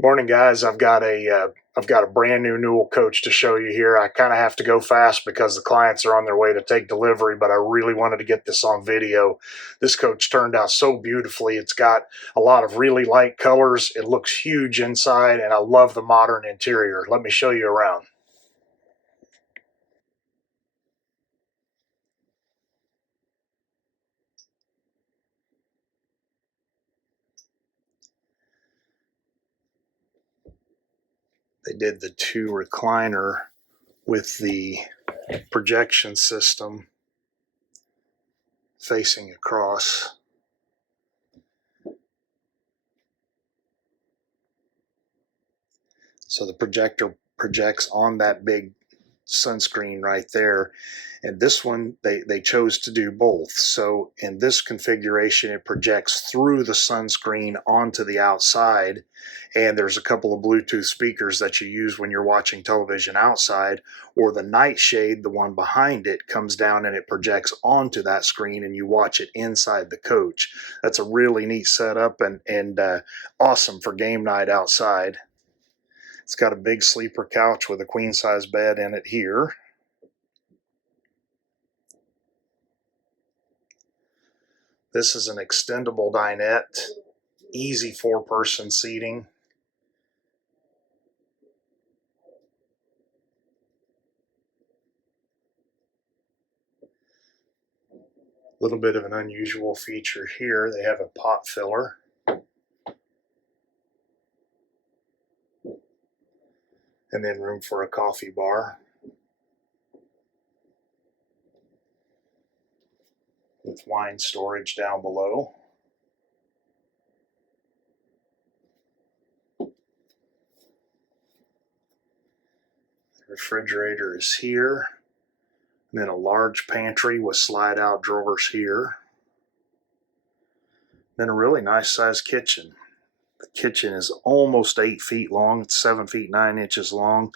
Morning, guys. I've got a brand new Newell coach to show you here. I kind of have to go fast because the clients are on their way to take delivery, but I really wanted to get this on video. This coach turned out so beautifully. It's got a lot of really light colors. It looks huge inside, and I love the modern interior. Let me show you around. They did the two recliner with the projection system facing across. So the projector projects on that big sunscreen right there. And this one, they chose to do both. So in this configuration, it projects through the sunscreen onto the outside. And there's a couple of Bluetooth speakers that you use when you're watching television outside, or the nightshade, the one behind it, comes down and it projects onto that screen and you watch it inside the coach. That's a really neat setup and awesome for game night outside. It's got a big sleeper couch with a queen size bed in it here. This is an extendable dinette, easy 4-person seating. A little bit of an unusual feature here. They have a pot filler. And then room for a coffee bar. With wine storage down below. The refrigerator is here. And then a large pantry with slide out drawers here. Then a really nice sized kitchen. The kitchen is almost 8 feet long. It's 7 feet 9 inches long.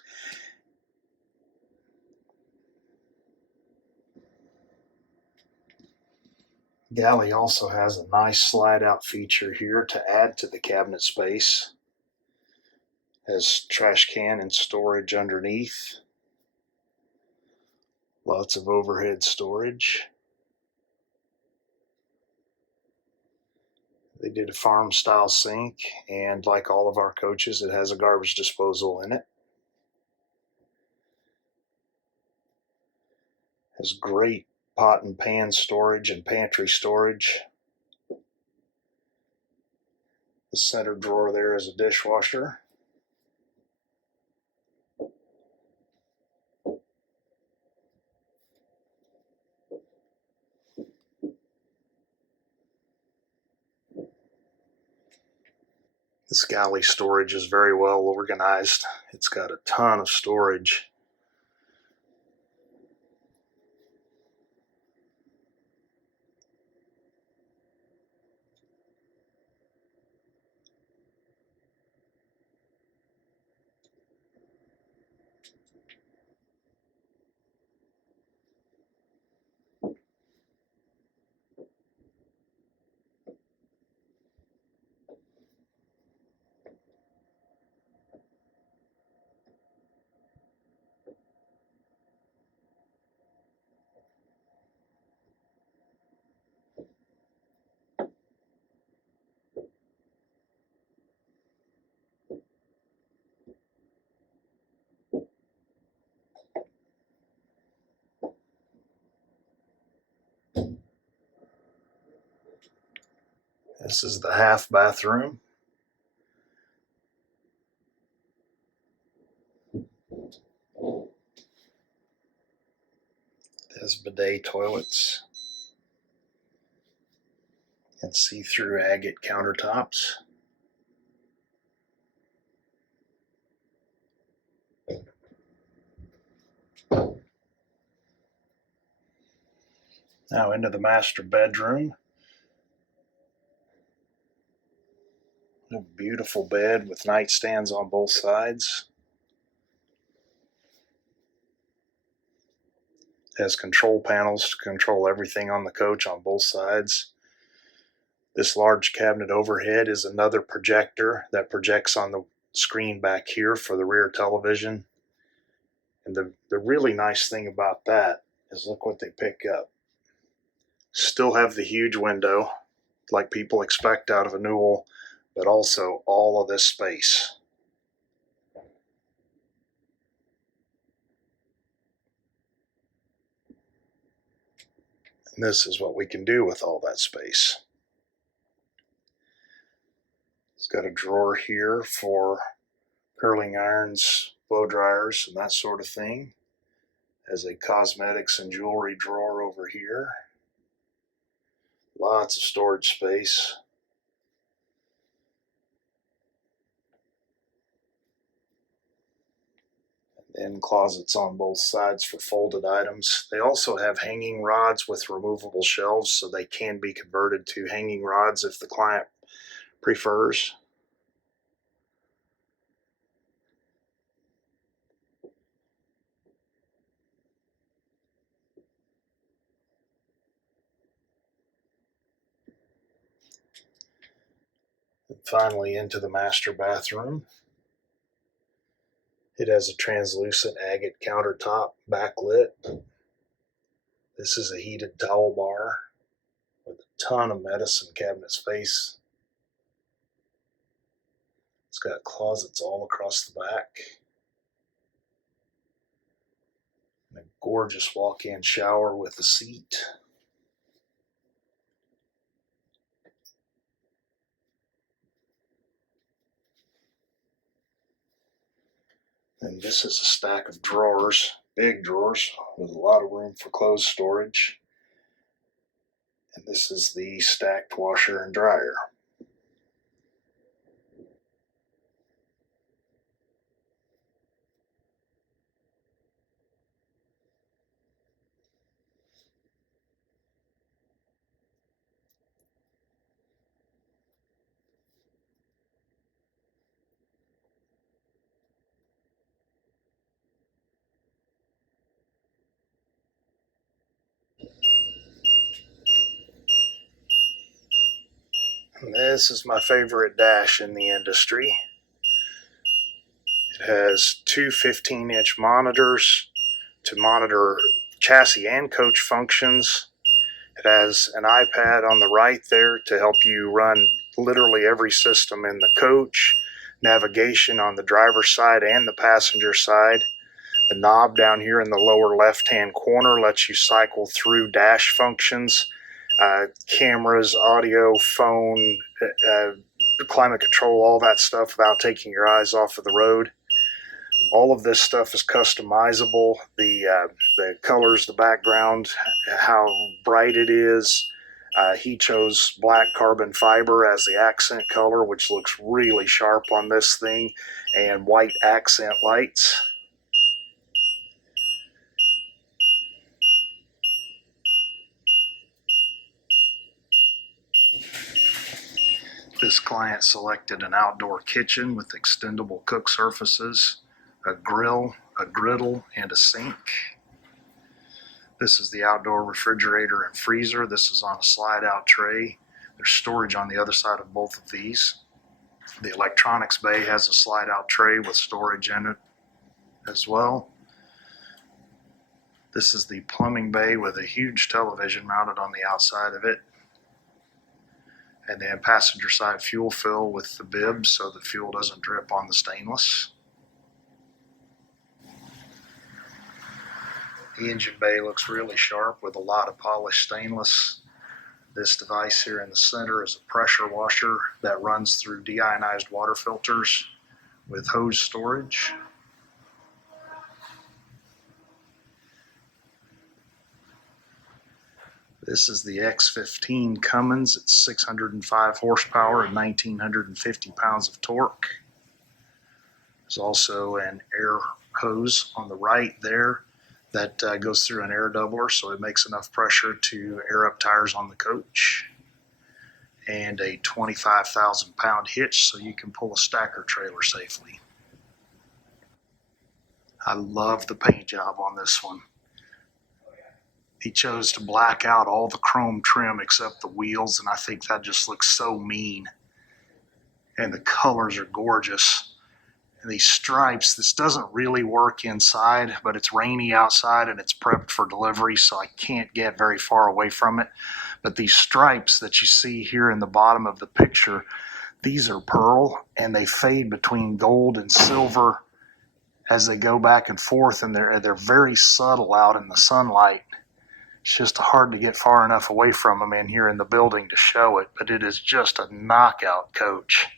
Galley also has a nice slide out feature here to add to the cabinet space. Has trash can and storage underneath. Lots of overhead storage. They did a farm style sink, and like all of our coaches, it has a garbage disposal in it. Has great pot and pan storage and pantry storage. The center drawer there is a dishwasher. This galley storage is very well organized. It's got a ton of storage. This is the half bathroom. It has bidet toilets and see-through agate countertops. Now into the master bedroom. A beautiful bed with nightstands on both sides. It has control panels to control everything on the coach on both sides. This large cabinet overhead is another projector that projects on the screen back here for the rear television. And the really nice thing about that is look what they pick up. Still have the huge window like people expect out of a Newell, but also all of this space. And this is what we can do with all that space. It's got a drawer here for curling irons, blow dryers, and that sort of thing. Has a cosmetics and jewelry drawer over here. Lots of storage space. And closets on both sides for folded items. They also have hanging rods with removable shelves, so they can be converted to hanging rods if the client prefers. And finally, into the master bathroom. It has a translucent agate countertop, backlit. This is a heated towel bar with a ton of medicine cabinet space. It's got closets all across the back. And a gorgeous walk-in shower with a seat. And this is a stack of drawers, big drawers with a lot of room for clothes storage. And this is the stacked washer and dryer. And this is my favorite dash in the industry. It has two 15-inch monitors to monitor chassis and coach functions. It has an iPad on the right there to help you run literally every system in the coach, navigation on the driver's side and the passenger side. The knob down here in the lower left-hand corner lets you cycle through dash functions, cameras, audio, phone, climate control, all that stuff without taking your eyes off of the road. All of this stuff is customizable. The colors, the background, how bright it is. He chose black carbon fiber as the accent color, which looks really sharp on this thing, and white accent lights. This client selected an outdoor kitchen with extendable cook surfaces, a grill, a griddle, and a sink. This is the outdoor refrigerator and freezer. This is on a slide-out tray. There's storage on the other side of both of these. The electronics bay has a slide-out tray with storage in it as well. This is the plumbing bay with a huge television mounted on the outside of it. And then passenger side fuel fill with the bib so the fuel doesn't drip on the stainless. The engine bay looks really sharp with a lot of polished stainless. This device here in the center is a pressure washer that runs through deionized water filters with hose storage. This is the X15 Cummins. It's 605 horsepower and 1,950 pounds of torque. There's also an air hose on the right there that goes through an air doubler, so it makes enough pressure to air up tires on the coach. And a 25,000 pound hitch so you can pull a stacker trailer safely. I love the paint job on this one. He chose to black out all the chrome trim except the wheels, and I think that just looks so mean. And the colors are gorgeous. these stripes. This doesn't really work inside, but it's rainy outside and it's prepped for delivery, so I can't get very far away from it. But these stripes that you see here in the bottom of the picture, these are pearl, and they fade between gold and silver as they go back and forth, and they're very subtle out in the sunlight. It's just hard to get far enough away from them in here in the building to show it, but it is just a knockout coach.